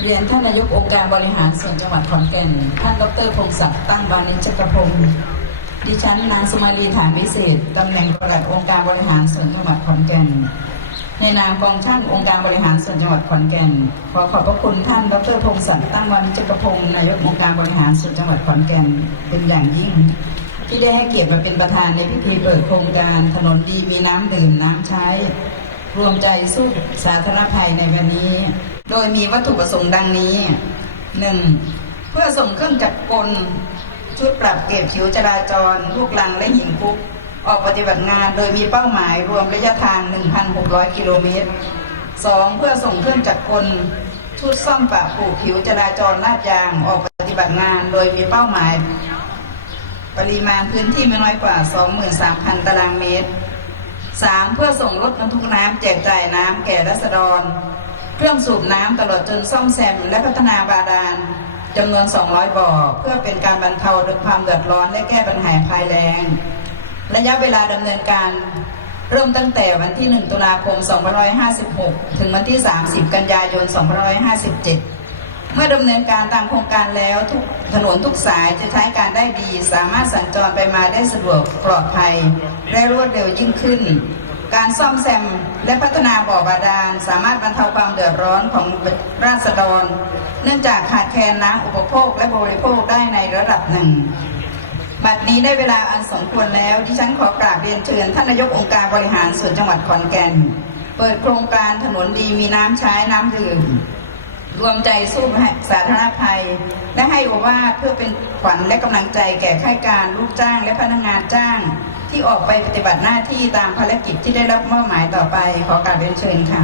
เรียนท่านนายกองค์การบริหารส่วนจังหวัดขอนแก่น ท่านดรพงศักดิ์ตั้งบานิชจักรพงศ์ดิฉันนางสมาลีฐานวิเศษตำแหน่งประหลัดองค์การบริหารส่วนจังหวัดขอนแก่น ในนามกองช่างองค์การบริหารส่วนจังหวัดขอนแก่น ขอขอบพระคุณท่านดรพงศักดิ์ตั้งบานิชจักรพงศ์นายกองค์การบริหารส่วนจังหวัดขอนแก่นเป็นอย่างยิ่งที่ได้ให้เกียรติมาเป็นประธานในพิธีเปิดโครงการถนนดีมีน้ำดื่มน้ำใช้ รวมใจสู้สาธารณภัยในวันนี้ ดยมีวัตถุประสงค์ดังนี้ 1. เพื่อส่งเครื่องจักรกล ชุดปรับเกรดผิวจราจร ลูกลังและหินคุก ออกปฏิบัติงานโดยมีเป้าหมายรวมระยะทาง 1,600 กิโลเมตร 2. เพื่อส่งเครื่องจักรกล ชุดซ่อมปะปลูกผิวจราจรลาดยางออกปฏิบัติงานโดยมีเป้าหมาย ปริมาณพื้นที่ไม่น้อยกว่า 23,000 ตารางเมตร 3. เพื่อส่งรถบรรทุกน้ำแจกจ่ายน้ำแก่รัษฎร เครื่องสูบน้ำตลอดจนซ่อมแซมและพัฒนาบาดาลจำนวน 200 บ่อ เพื่อเป็นการบรรเทาความเดือดร้อนและแก้ปัญหาภัยแล้ง ระยะเวลาดำเนินการเริ่มตั้งแต่วันที่ 1 ตุลาคม 2556 ถึงวันที่ 30 กันยายน 2557 เมื่อดำเนินการตามโครงการแล้วทุกถนนทุกสายจะใช้การได้ดี สามารถสัญจรไปมาได้สะดวกปลอดภัย และรวดเร็วยิ่งขึ้น การซ่อมแซมและพัฒนาบ่อบาดาล สามารถบรรเทาความเดือดร้อนของราษฎร เนื่องจากขาดแคลนน้ำอุปโภคและบริโภคได้ในระดับหนึ่ง บัดนี้ได้เวลาอันสมควรแล้วที่ฉันขอกราบเรียนเชิญท่านนายกองค์การบริหารส่วนจังหวัดขอนแก่น เปิดโครงการถนนดีมีน้ำใช้น้ำดื่มรวมใจสู้สาธารณภัย และให้โอวาเพื่อเป็นขวัญและกำลังใจแก่ข้าราชการลูกจ้างและพนักงานจ้าง ที่ออกไปปฏิบัติหน้าที่ตามภารกิจที่ได้รับมอบหมายต่อไปขอการเรียนเชิญค่ะ